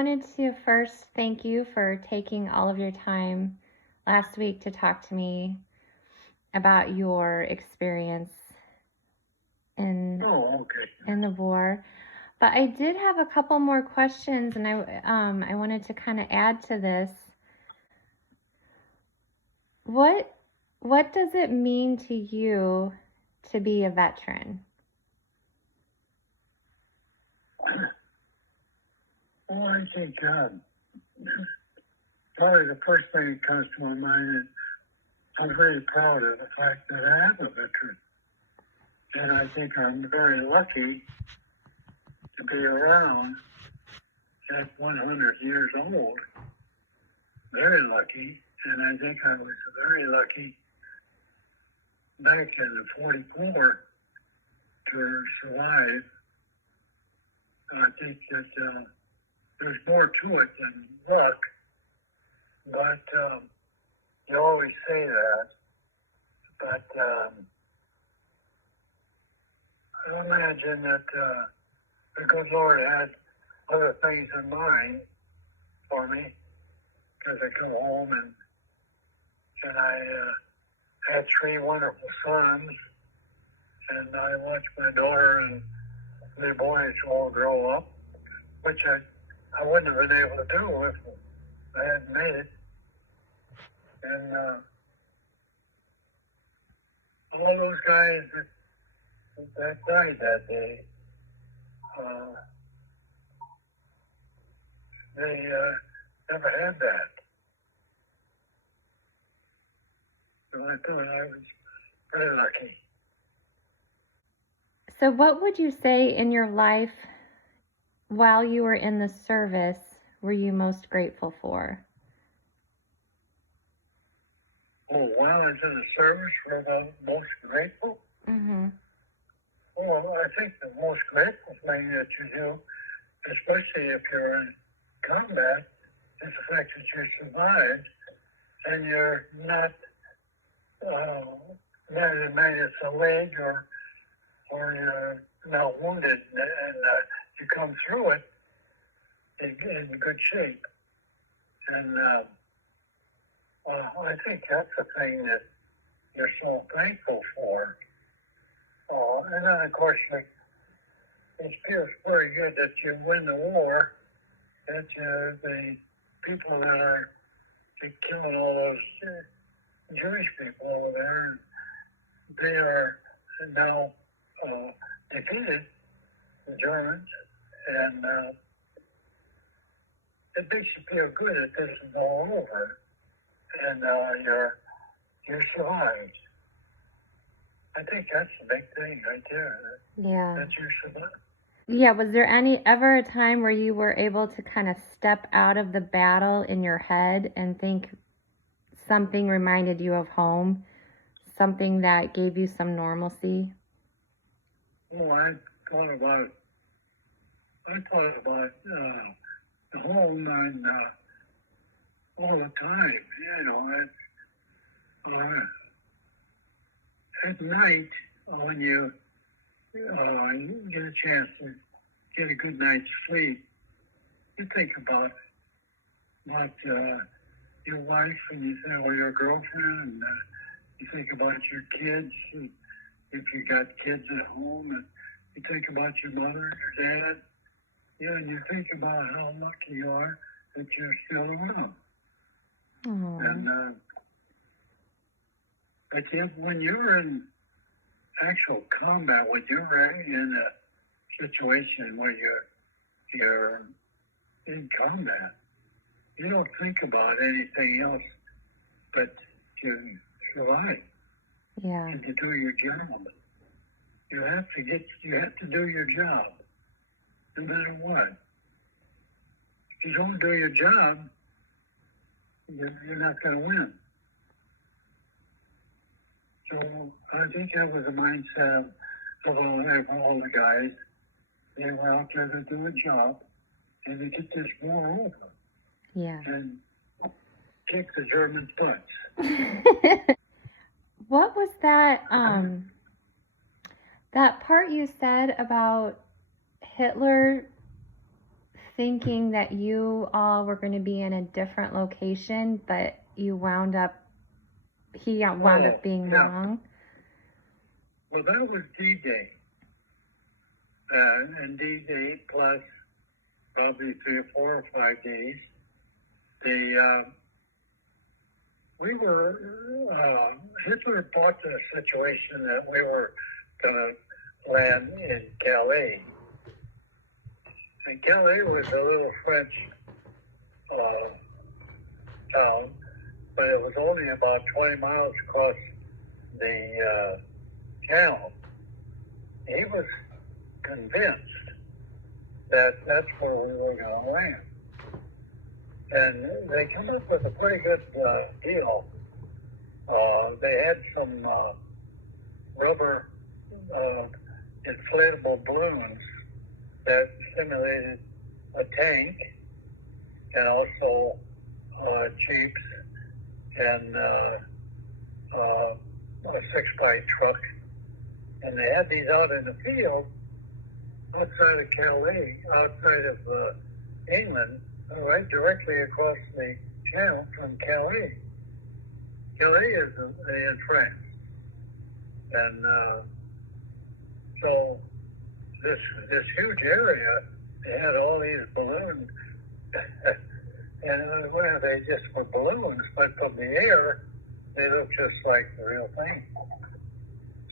wanted to first thank you for taking all of your time last week to talk to me about your experience in the war. But I did have a couple more questions, and I wanted to kind of add to this. What does it mean to you to be a veteran? Well, I think probably the first thing that comes to my mind is I'm very proud of the fact that I am a veteran. And I think I'm very lucky to be around at 100 years old. Very lucky. And I think I was very lucky back in 44 to survive. I think that there's more to it than luck, but you always say that. But I imagine that the good Lord had other things in mind for me, because I come home and I had 3 wonderful sons, and I watched my daughter and the boys all grow up, which I wouldn't have been able to do if I hadn't made it. And all those guys that died that day, they never had that. So I thought I was very lucky. So what would you say in your life while you were in the service were you most grateful for? Oh, while I was in the service, were the most grateful? Mm-hmm. Well, I think the most grateful thing that you do, especially if you're in combat, is the fact that you survived and you're not minus a leg or you're not wounded, and you come through it in good shape. And I think that's the thing that you're so thankful for. And then, of course, it feels very good that you win the war, that the people that are killing all those Jewish people over there, they are now defeated, the Germans, and it makes you feel good that this is all over, and you survived. I think that's the big thing right there. Yeah. That you survived. Yeah, was there ever a time where you were able to kind of step out of the battle in your head and think something reminded you of home, something that gave you some normalcy? Well, I thought about the home and all the time, at night when you get a chance to get a good night's sleep, you think about your wife, and you think, or your girlfriend, and you think about your kids, if you got kids at home, and you think about your mother, your dad, and you think about how lucky you are that you're still around. And but yet, when you're in actual combat, when you're in a situation where you're in combat, you don't think about anything else but to survive. Yeah. And to do your job. You have to do your job, no matter what. If you don't do your job, you're not going to win. So I think that was the mindset of all the guys. They were out there to do a job and to get this war over. Yeah. And kick the German butts. What was that that part you said about Hitler thinking that you all were going to be in a different location, but he wound up being wrong. Well, that was D-Day. And D-Day plus probably 3 or 4 or 5 days. Hitler thought the situation that we were going to land in Calais. And Calais was a little French town, but it was only about 20 miles across the channel. He was convinced that that's where we were going to land. And they come up with a pretty good deal. They had some rubber inflatable balloons that simulated a tank and also jeeps and a 6x truck. And they had these out in the field outside of Calais, outside of England, right directly across the channel from Calais. Calais is in France. And so this huge area, they had all these balloons. And they just were balloons, but from the air, they looked just like the real thing.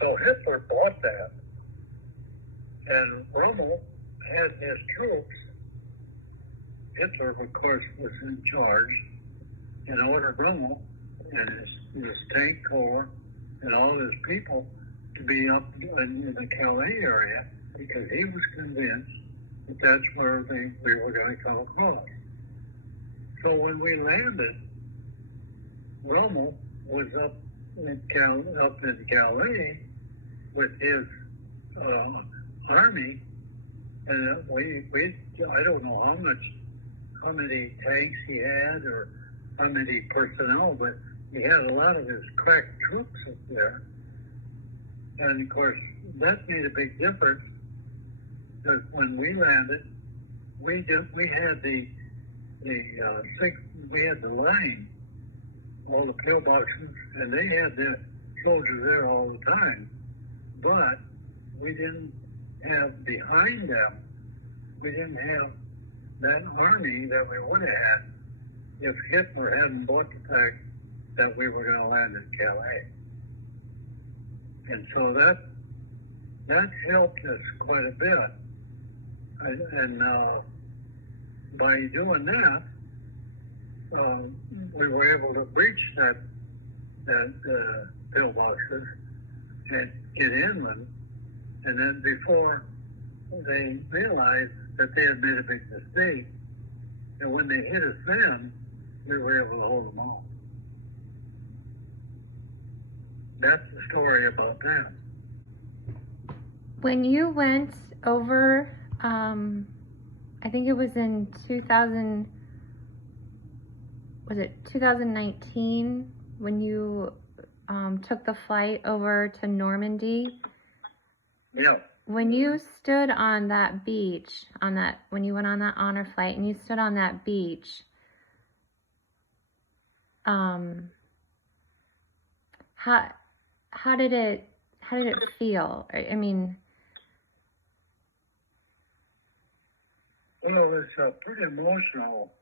So Hitler bought that. And Rommel had his troops. Hitler, of course, was in charge and ordered Rommel and his tank corps and all his people to be up in the Calais area because he was convinced that that's where we were going to come across. So when we landed, Rommel was up in Calais with his army, and I don't know how many tanks he had or how many personnel, but he had a lot of his crack troops up there. And of course, that made a big difference because when we landed, we had the line, all the pillboxes, and they had the soldiers there all the time. But we didn't have behind them, we didn't have that army that we would have had if Hitler hadn't bought the fact that we were going to land in Calais. And so that helped us quite a bit. And by doing that, we were able to breach that pillboxes and get inland. And then before they realized that they had made a big mistake, and when they hit us then, we were able to hold them off. That's the story about that. When you went over, I think it was in 2019 when you took the flight over to Normandy? Yeah. When you stood on that beach, when you went on that honor flight and you stood on that beach, how did it feel? I mean, well, it was pretty emotional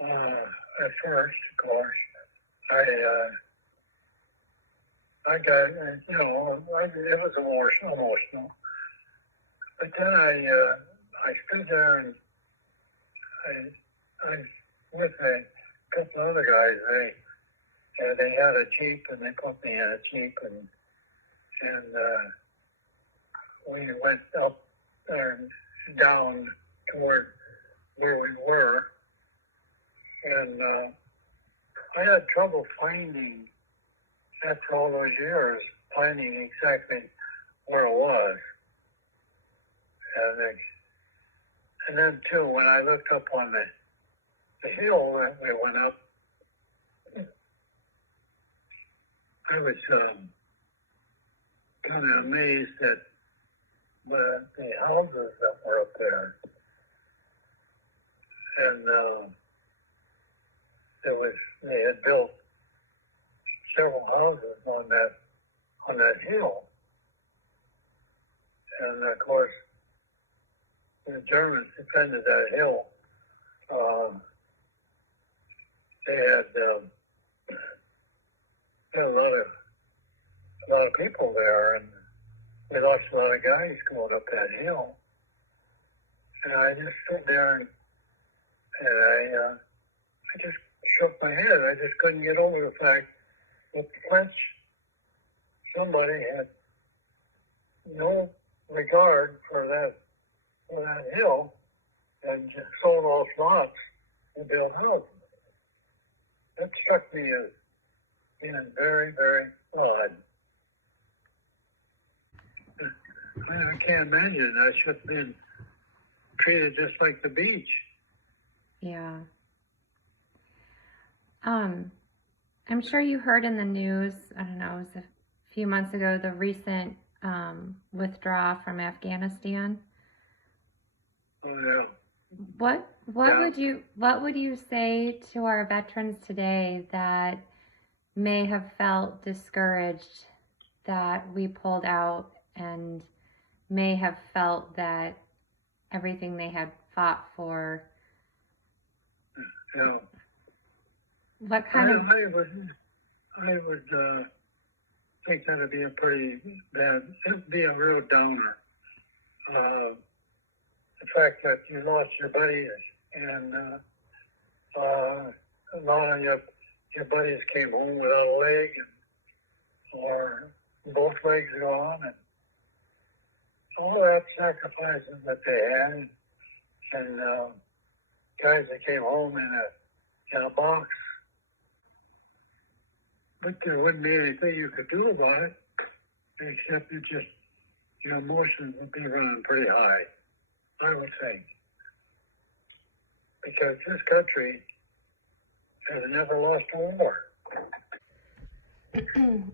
at first, of course. I got, it was emotional. But then I stood there and I with a couple other guys. They had a Jeep and they put me in a Jeep and we went up there and down toward where we were. And I had trouble finding, after all those years, finding exactly where it was. And then, too, when I looked up on the hill that we went up, I was kind of amazed at the houses that were up there. and they had built several houses on that hill, and of course the Germans defended that hill. They had a lot of people there, and we lost a lot of guys going up that hill. And I just stood there and I just shook my head. I just couldn't get over the fact that the French, somebody had no regard for that hill and just sold off lots to build houses. That struck me as being very, very odd. I can't imagine. I should have been treated just like the beach. Yeah. I'm sure you heard in the news, I don't know, it was a few months ago, the recent withdrawal from Afghanistan. Oh yeah. What would you say to our veterans today that may have felt discouraged that we pulled out and may have felt that everything they had fought for? Yeah. What kind of? I would think that'd be a pretty bad. It'd be a real downer. The fact that you lost your buddies and a lot of your buddies came home without a leg or both legs gone, and all that sacrifices that they had, and guys that came home in a box. But there wouldn't be anything you could do about it, except your emotions would be running pretty high, I would think. Because this country has never lost a war.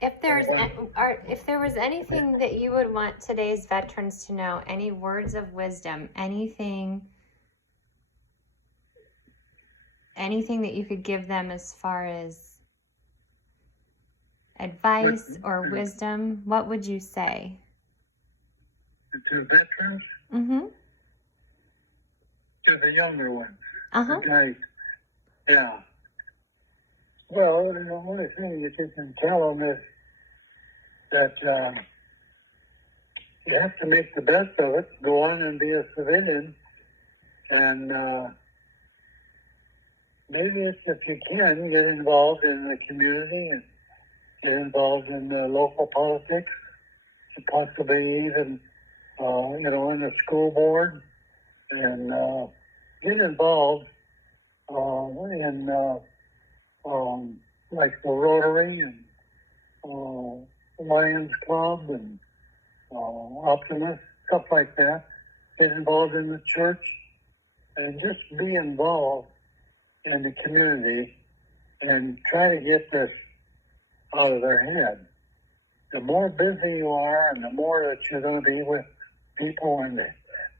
If there was anything that you would want today's veterans to know, any words of wisdom, anything that you could give them as far as advice or wisdom, what would you say? To veterans? Mm-hmm. To the younger ones. Uh-huh. The guys. Yeah. Well, the only thing that you can tell them is that you have to make the best of it, go on and be a civilian, and maybe if you can, get involved in the community and get involved in local politics, and possibly even, in the school board, and get involved in like the Rotary and Lions Club and Optimist, stuff like that. Get involved in the church and just be involved in the community and try to get this out of their head. The more busy you are and the more that you're going to be with people and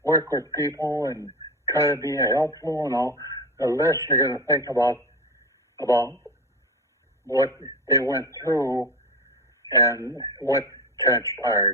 work with people and try to be helpful and all, the less you're going to think about what they went through and what transpired.